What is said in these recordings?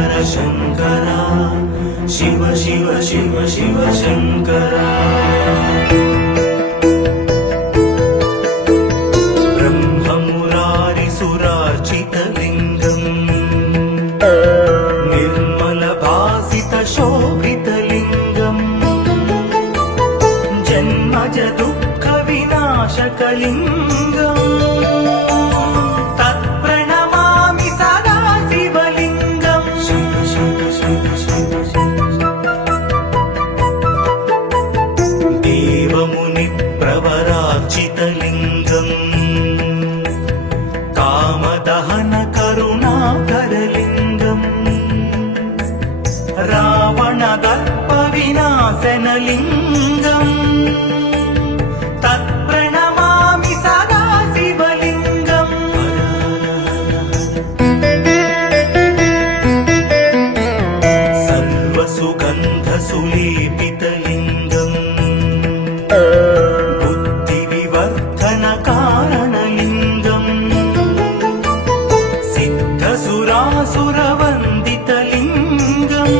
हर शंकर शिव शिव शिव शिव शंकर ब्रह्ममुरारिसुरार्चितलिङ्गम् निर्मलभासितशोभितलिङ्गम् जन्मज दुःखविनाशकलिङ्गम् तत्प्रणमामि सदा शिवलिङ्गम् देवमुनिप्रवरार्चितलिङ्गम् कामदहन करुणाकरलिङ्गम् रावणदर्पविनाशनलिङ्गम् तत्प्रणमामि सदा शिवलिङ्गम् सर्वसुगन्धसुलेपितलिङ्गम् बुद्धिविवर्धनकारणलिङ्गम् सिद्धसुरासुरवन्दितलिङ्गम्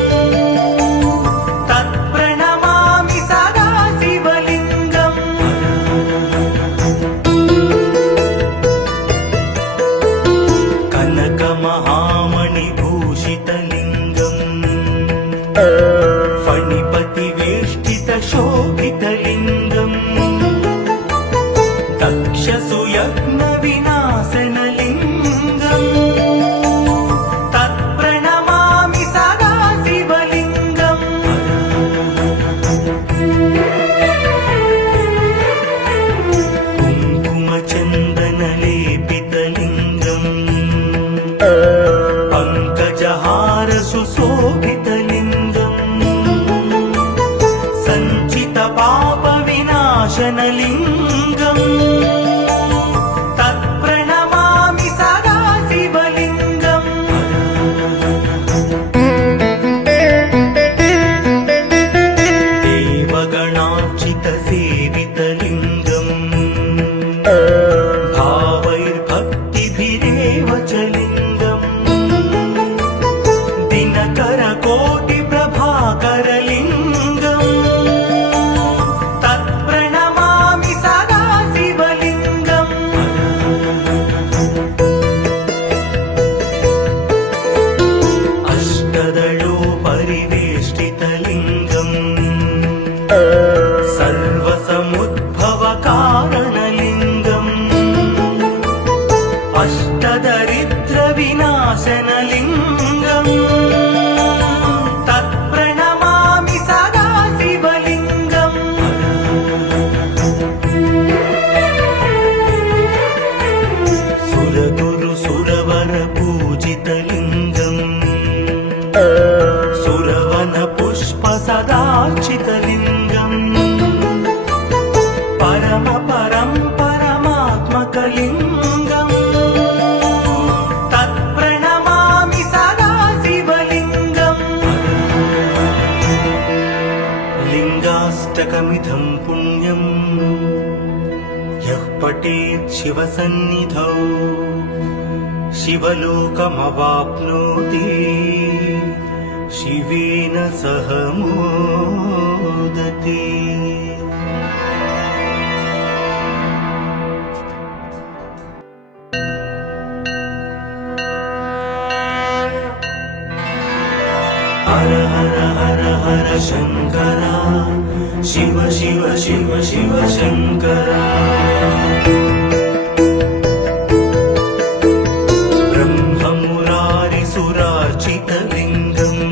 तत्प्रणमामि सदा शिवलिङ्गम् कनकमहामणिभूषितलिङ्गम् फणिपतिवेष्टितशोभितलिङ्गम् दक्षसुयज्ञविनाशनलिङ्गम् तत्प्रणमामि सदा शिवलिङ्गम् कुङ्कुमचन्दनलेपितलिङ्गम् पङ्कजहारसुशोभितलिङ्गम् सञ्चितपापविनाशनलिङ्गम् तत्प्रणमामि सदा शिवलिङ्गम् देवगणार्चितसेवितलिङ्गम् भावैर्भक्तिभिरेव च लिङ्गम् दिनकरकोटिप्रभाकरलिङ्गम् तत्प्रणमामि सदा शिवलिङ्गम् अष्टदलोपरिवेष्टितलिङ्गम् सर्वसमुद्भवकारणलिङ्गम् अष्टदरिद्रविनाशनलिङ्गम् तत्प्रणमामि सदा शिवलिङ्गम् सुरगुरुसुरवरपूजितलिङ्गम् सुरवनपुष्पसदार्चितलिङ्गम् परमात्मकलिङ्गम् तत्प्रणमामि सदा शिवलिङ्गम् लिङ्गाष्टकमिदं पुण्यम् यः पठेत् शिवसन्निधौ शिवलोकमवाप्नोति शिवेन सह मोदति। हर हर हर हर शंकर शिव शिव शिव शिव शंकर ब्रह्ममुरारिसुरार्चितलिङ्गम्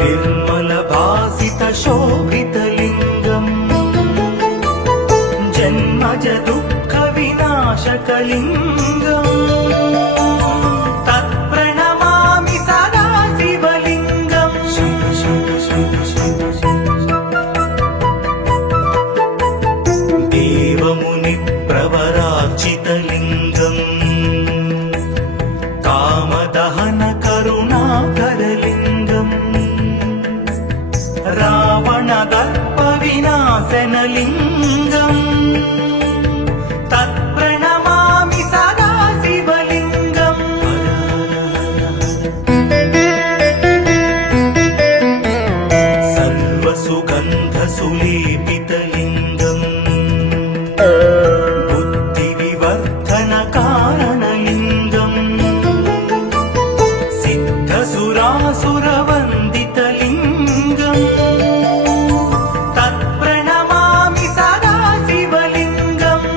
निर्मलभासितशोभितलिङ्गम् जन्मज दुःखविनाशकलिङ्गम् तत्प्रणमामि सदा शिवलिङ्गम् देवमुनिप्रवरार्चितलिङ्गम् कामदहन करुणाकरलिङ्गम् रावणदर्पविनाशनलिङ्गम् तत्प्रणमामि सदा शिवलिङ्गम् बुद्धिविवर्धनकारणलिङ्गम् सिद्धसुरासुरवन्दितलिङ्गम् तत्प्रणमामि सदा शिवलिङ्गम्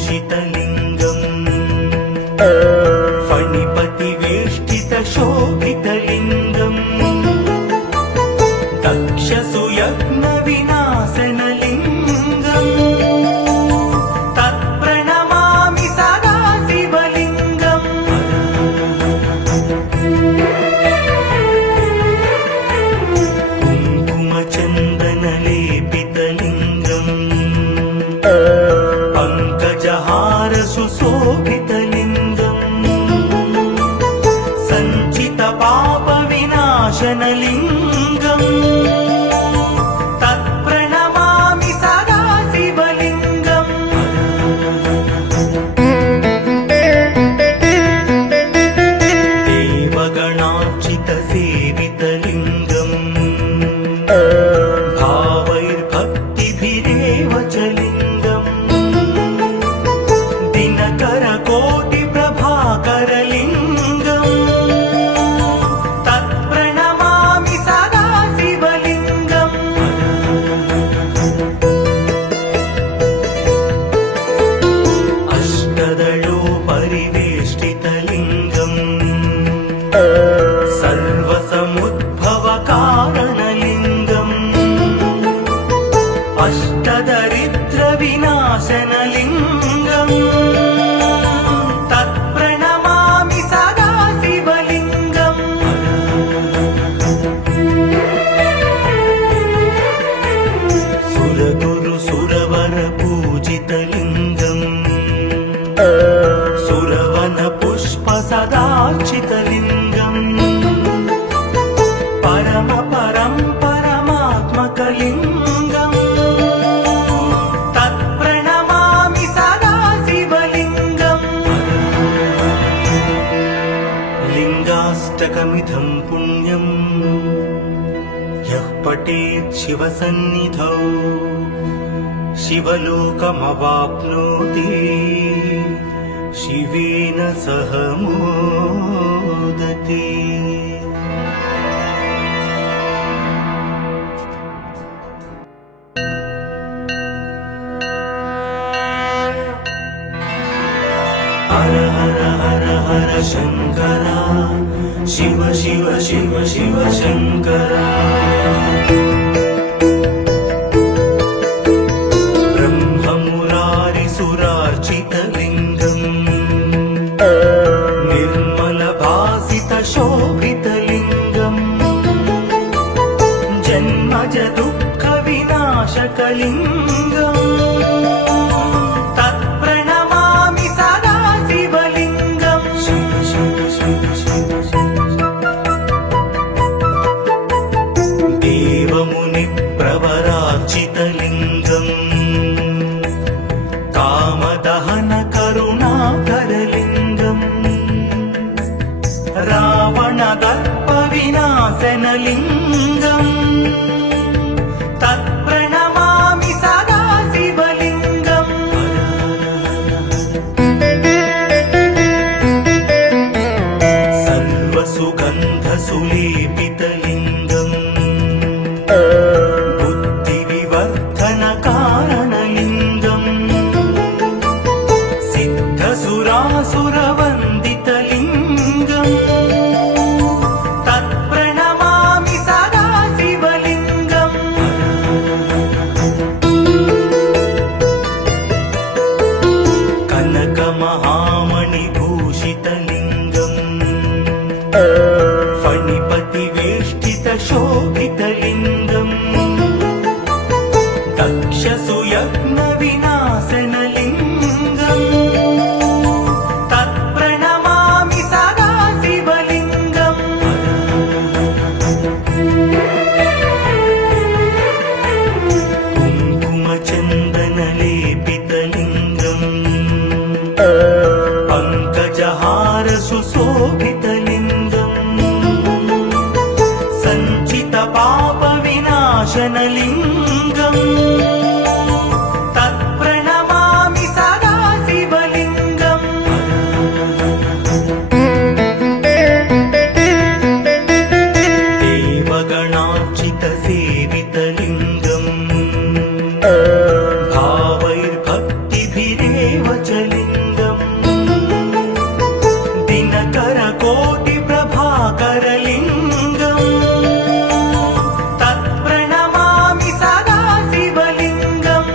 कनकमहामणिभूषितलिङ्गम् फणिपतिवेष्टितशोभितलिङ्गम् दक्षसुयज्ञविनाशनलिङ्गम् तत्प्रणमामि सदा शिवलिङ्गम् कुङ्कुमचन्दनलेपितलिङ्गम् पङ्कजहारसुशोभितलिङ्गम् सञ्चितपापविनाशनलिङ्गम् तत्प्रणमामि सदा शिवलिङ्गम् देवगणार्चितसेवितलिङ्गम् भावैर्भक्तिभिरेव च लिङ्गम् दिनकरकोटिप्रभाकरलिङ्गम् तत्प्रणमामि सदा शिवलिङ्गम् अष्टदलोपरिवेष्टितलिङ्गम् सर्वसमुद्भवकारणलिङ्गम् अष्टदरिद्रविनाशनलिङ्गम् तत्प्रणमामि सदा शिवलिङ्गम् सुरगुरुसुरवरपूजितलिङ्गम् सुरवनपुष्पसदार्चितलिङ्गम् परमात्मकलिङ्गम् तत्प्रणमामि सदा शिवलिङ्गम् लिङ्गाष्टकमिदं पुण्यम् यः पठेत् शिवसन्निधौ शिवलोकमवाप्नोति शिवेन सह मोदते। हर हर हर हर शङ्करा शिव शिव शिव शिव शङ्करा ब्रह्ममुरारिसुरार्चितलिङ्गम् निर्मलभासितशोभितलिङ्गम् जन्मज दुःखविनाशकलिङ्गम् तत्प्रणमामि सदा शिवलिङ्गम् शिव शिव शिव शिव देवमुनिप्रवरार्चितलिङ्गम् कामदहनकरुणाकरलिङ्गम् रावणदर्पविनाशनलिङ्गम् तत्प्रणमामि सदा शिवलिङ्गम् सर्वसुगन्धसुलेपितलिङ्गम् बुद्धिविवर्धनकारणलिङ्गम् सिद्धसुरासुरवन्दितलिङ्गम् तत्प्रणमामि सदा शिवलिङ्गम् कनकमहामणिभूषितलिङ्गम् फणिपतिवेष्टितशोभितलिङ्गम् विनाशनलिङ्गम् तत्प्रणमामि सदा शिवलिङ्गम् देवगणार्चितसेवितलिङ्गम् भावैर्भक्तिभिरेव च लिङ्गम् दिनकरकोटिप्रभाकरलिङ्गम् तत्प्रणमामि सदा शिवलिङ्गम्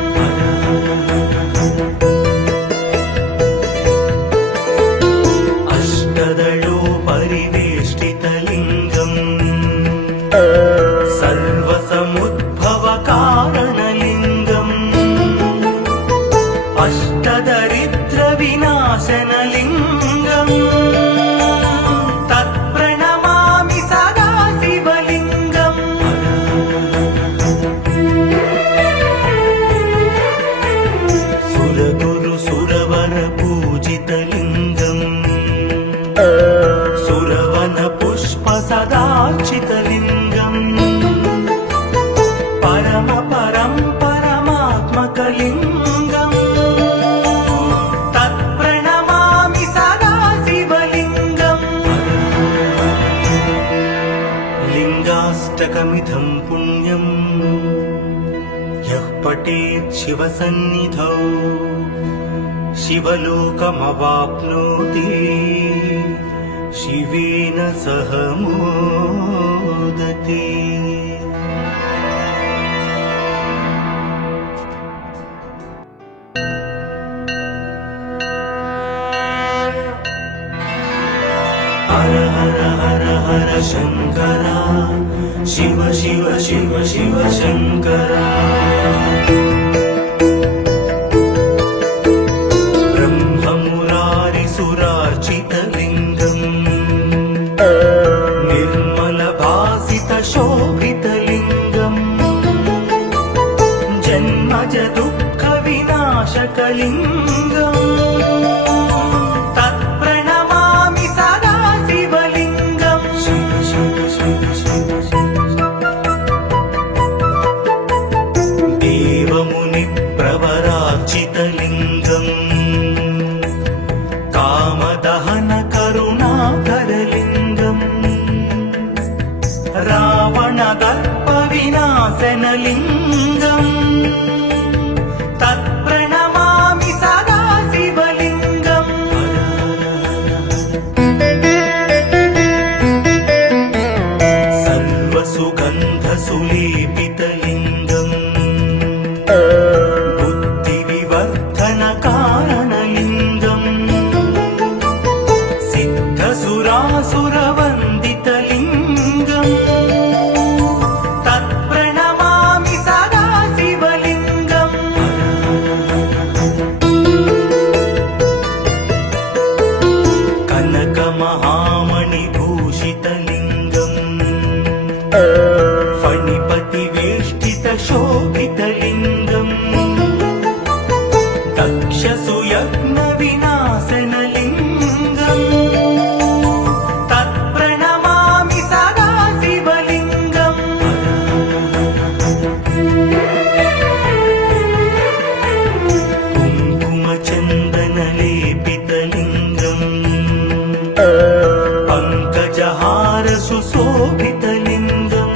अष्टदलोपरिवेष्टितलिङ्गम् सर्वसमुद्भवकारणलिङ्गम् अष्टदरिद्रविनाशनलिङ्गम् तत्प्रणमामि सदा शिवलिङ्गम् सुरगुरुसुरवरपूजितलिङ्गम् सुरवनपुष्पसदार्चितलिङ्गम् परमात्मकलिङ्गम् तत्प्रणमामि सदा शिवलिङ्गम् लिङ्गाष्टकमिदं पुण्यम् यः पठेत् शिवसन्निधौ शिवलोकमवाप्नोति शिवेन सह मोदते। हर हर हर हर शङ्करा शिव शिव शिव शिव शङ्करा ब्रह्ममुरारिसुरार्चितलिङ्गम् निर्मलभासितशोभितलिङ्गम् जन्मज दुःखविनाशकलिङ्गम् तत्प्रणमामि सदा शिवलिङ्गम् शिव शिव शिव शिव देवमुनिप्रवरार्चितलिङ्गम् कामदहनकरुणाकरलिङ्गम् रावणदर्पविनाशनलिङ्गम् तत्प्रणमामि सदा शिवलिङ्गम् सर्वसुगन्धसुलेपितलिङ्गम् बुद्धिविवर्धनकारणलिङ्गम् सिद्धसुरासुरवन्दितलिङ्गम् तत्प्रणमामि सदा शिवलिङ्गम् कनकमहामणिभूषितलिङ्गम् फणिपतिवेष्टितशोभितलिङ्गम् दक्षसुयज्ञविनाशनलिङ्गम् तत्प्रणमामि सदा शिवलिङ्गम् कुङ्कुमचन्दनलेपितलिङ्गम् पङ्कजहारसुशोभितलिङ्गम्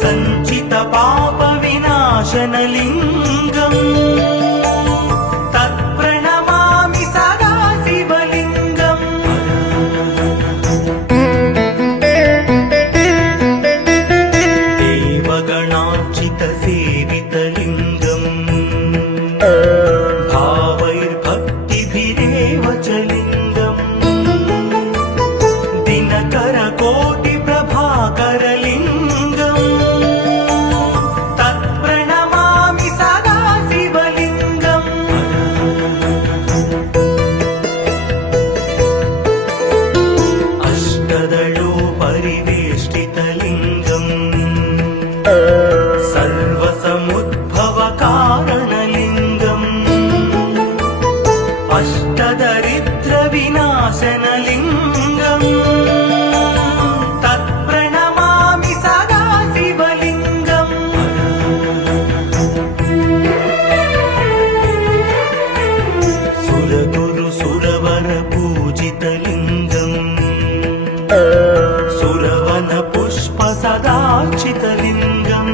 सञ्चितपापविनाशनलिङ्गम् तत्प्रणमामि सदा शिवलिङ्गम् देवगणार्चितसेवितलिङ्गम् भावैर्भक्तिभिरेव च लिङ्गम् दिनकरकोटिप्रभाकरलिङ्गम् तत्प्रणमामि सदा शिवलिङ्गम् अष्टदलोपरिवेष्टितलिङ्गम् सर्वसमुद्भवकारणलिङ्गम् अष्टदरिद्रविनाशनलिङ्गम् तत्प्रणमामि सदा शिव సురవన పుష్ప సదార్చితలింగం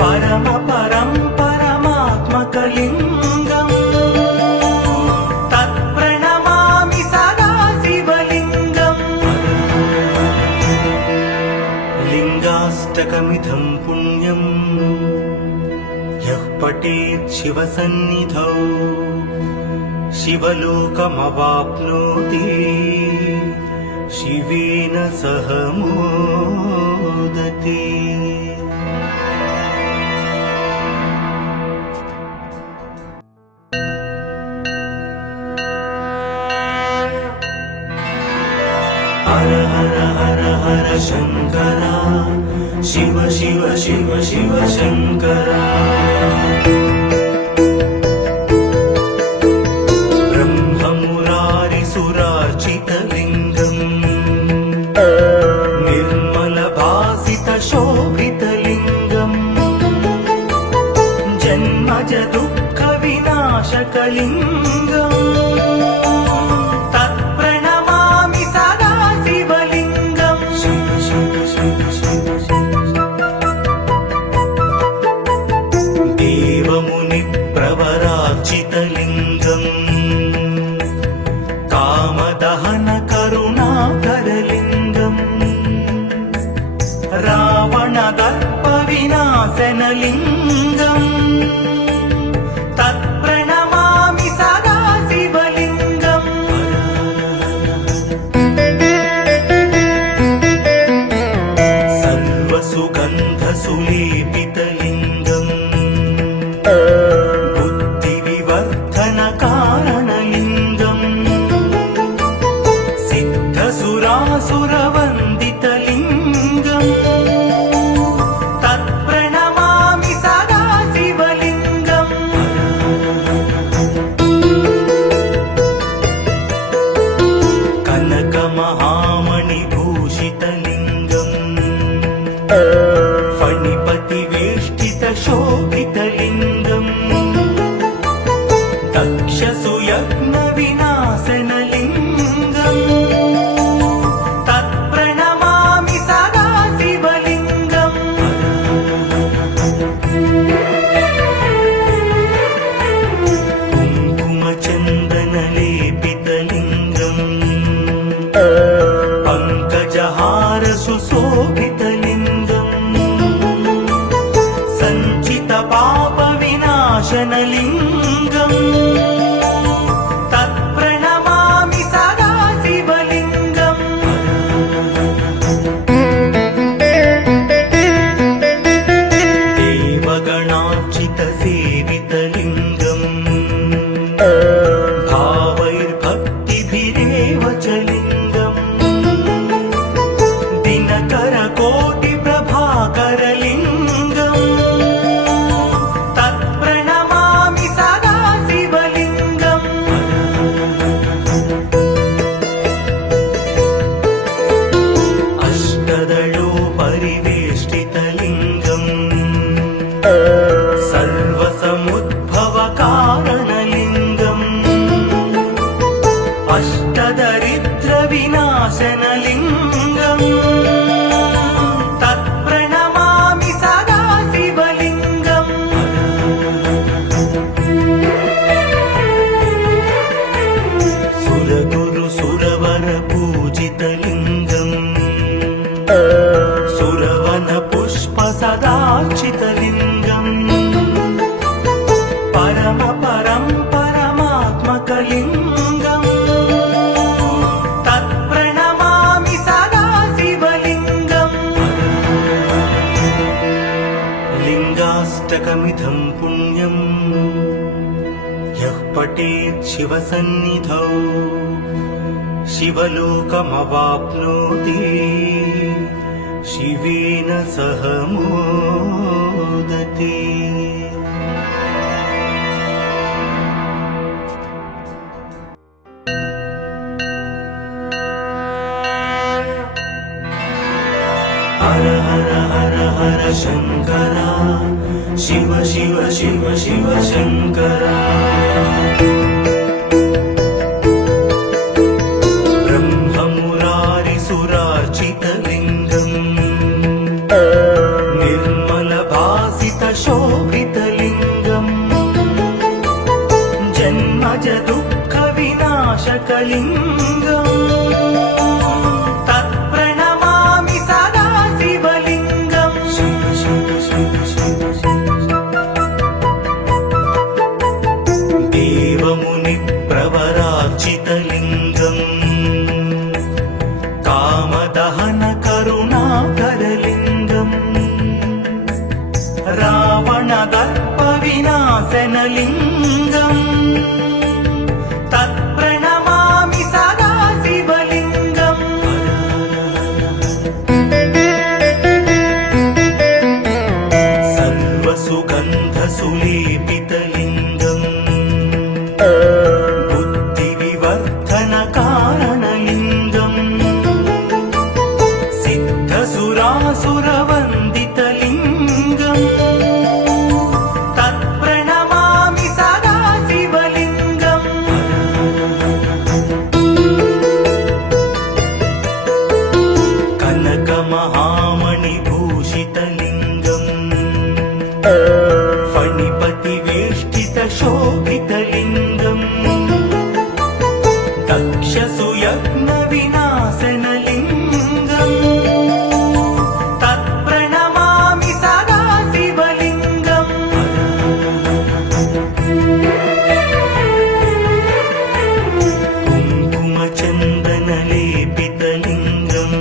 పరమ పరం పరమాత్మకలింగం తత్ప్రణమామి సదా శివలింగం లింగాష్టకమిదం పుణ్యం యః పఠేత్ శివసన్నిధౌ शिवलोकमवाप्नोति शिवेन सह मोदते। हर हर हर हर शंकरा शिव शिव शिव शिव शंकरा सुरार्चितलिंगम् निर्मलभासितशोभितलिंगम् जन्मज दुःखविनाशकलिंगम् तत्प्रणमामि सदा शिवलिंगम् शिव शिव शिव शिव देवमुनिप्रवरार्चितलिंगम् कामदहन करुणाकरलिंगम् रावणदर्प विनाशनलिंगम् तत्प्रणमामि सदा शिवलिंगम् सर्वसुगन्धसुलेपितलिंगम् बुद्धिविवर्धनकारणलिंगम् सुरासुरवन्दितलिंगम् तत्प्रणमामि सदा शिवलिंगम् कनकमहामणिभूषितलिंगम् फणिपतिवेष्टितशोभितलिंगम् दक्षसुयज्ञविनाशनलिंगम् तत्प्रणमामि सदा शिवलिंगम् कुङ्कुमचन्दनलेपितलिंगम् पङ्कजहार सुशोभितलिंगम् सञ्चितपापविनाशनलिंगम् तत्प्रणमामि सदा शिवलिंगम् देवगणार्चितसेवितलिंगम् भावैर्भक्तिभिरेव च लिंगम् दिनकरकोटिप्रभाकरलिंगम् तत्प्रणमामि सदा शिवलिंगम् अष्टदलोपरिवेष्टितलिंगम् सर्वसमुद्भवकारणलिंगम् अष्टदरिद्रविनाशनलिंगम् तत्प्रणमामि सदा शिवलिंगम् सुरगुरुसुरवरपूजितलिंगम् सुरवनपुष्पसदार्चितलिंगम् परम परं परमात्मकलिंगम् तत्प्रणमामि सदा शिवलिंगम् लिंगाष्टकमिदं पुण्यं यः पठेत् शिवसन्निधौ शिवलोकमवाप्नोति शिवेन सह मोदते। हर हर हर हर शंकरा शिव शिव शिव शिव शंकरा ब्रह्ममुरा कनकमहामणिभूषितलिङ्गम् फणिपतिवेष्टितशोभितलिङ्गम् दक्षसुयज्ञविनाशनलिङ्गम् तत्प्रणमामि सदा शिवलिङ्गम् कुङ्कुमचन्दनलेपितलिङ्गम्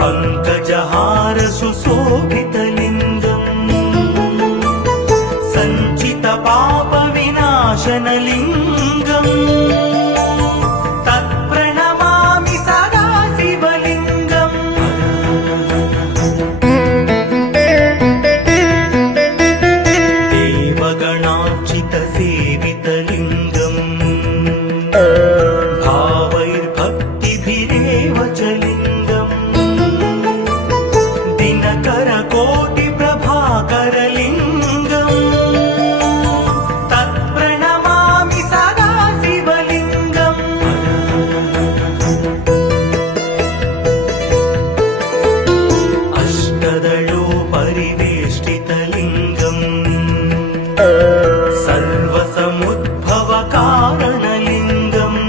पङ्कजहारसुशोभितलिङ्गम् सञ्चितपापविनाशनलिङ्गम् तत्प्रणमामि सदा शिवलिङ्गम् देवगणार्चितसेवितलिङ्गम् भावैर्भक्तिभिरेव च लिङ्गम् दिनकरकोटिप्रभाकरलिङ्गम् तत्प्रणमामि सदा शिवलिङ्गम् अष्टदलोपरिवेष्टितलिङ्गम् सर्वसमुद्भवकारणलिङ्गम्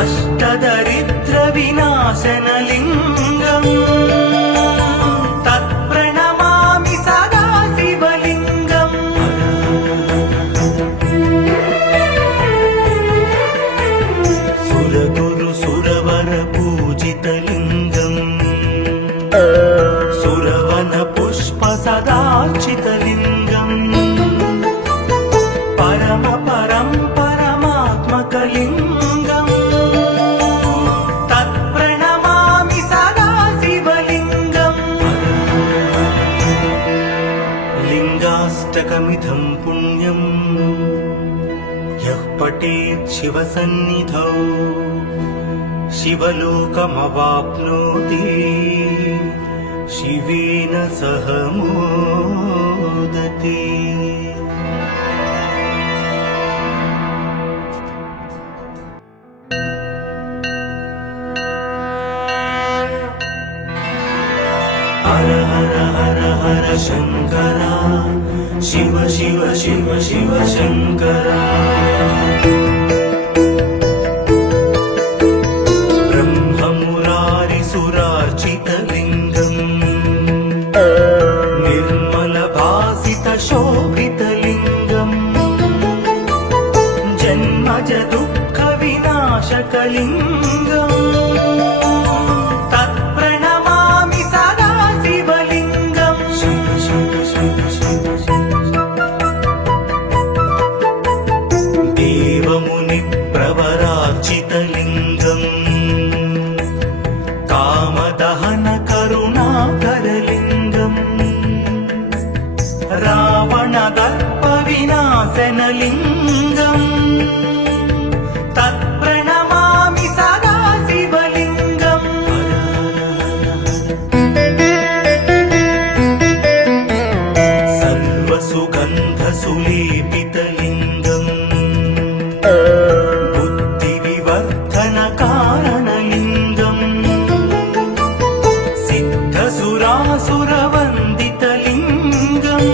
अष्टदरिद्रविनाशनलिङ्गम् तत्प्रणमामि सदा शिवलिङ्गम् सुरगुरुसुरवरपूजितलिङ्गम् सुरवनपुष्पसदार्चितलिङ्गम् परमात्मकलिङ्गम् तत्प्रणमामि सदा शिवलिङ्गम् लिङ्गाष्टकमिदं पुण्यम् यः पठेत् शिवसन्निधौ शिवलोकमवाप्नोति शिवेन सह मोदति। हर हर हर हर शङ्करा शिव शिव शिव शिव शङ्करा ब्रह्ममुरारिसुरार्चितलिङ्गम् निर्मलभासितशोभितलिङ्गम् जन्मज दुःखविनाशकलिङ्गम् तत्प्रणमामि सदा शिवलिङ्गम् देवमुनिप्रवरार्चितलिङ्गम् कामदहनकरुणाकरलिङ्गम् रावणदर्पविनाशनलिङ्गम् तत्प्रणमामि सदा शिवलिङ्गम् सर्वसुगन्धसुलेपितलिङ्गम् बुद्धिविवर्धनकारणलिङ्गम् सिद्धसुरासुरवन्दितलिङ्गम्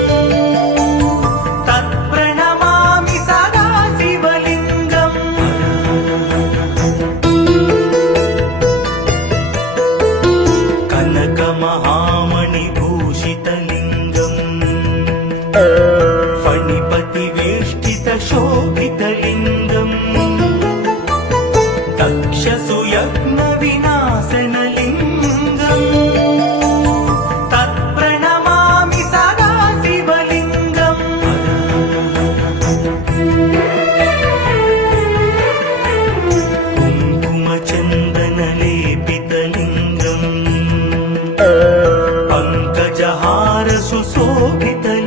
तत्प्रणमामि सदा शिवलिङ्गम् कनकमहामणिभूषितलिङ्गम् फणिपतिवेष्टितशोभितलिङ्गम् दक्षसुयज्ञविनाशनलिङ्गम् तत्प्रणमामि सदा शिवलिङ्गम् कुङ्कुमचन्दनलेपितलिङ्गम् पङ्कजहारसुशोभितलिङ्गम्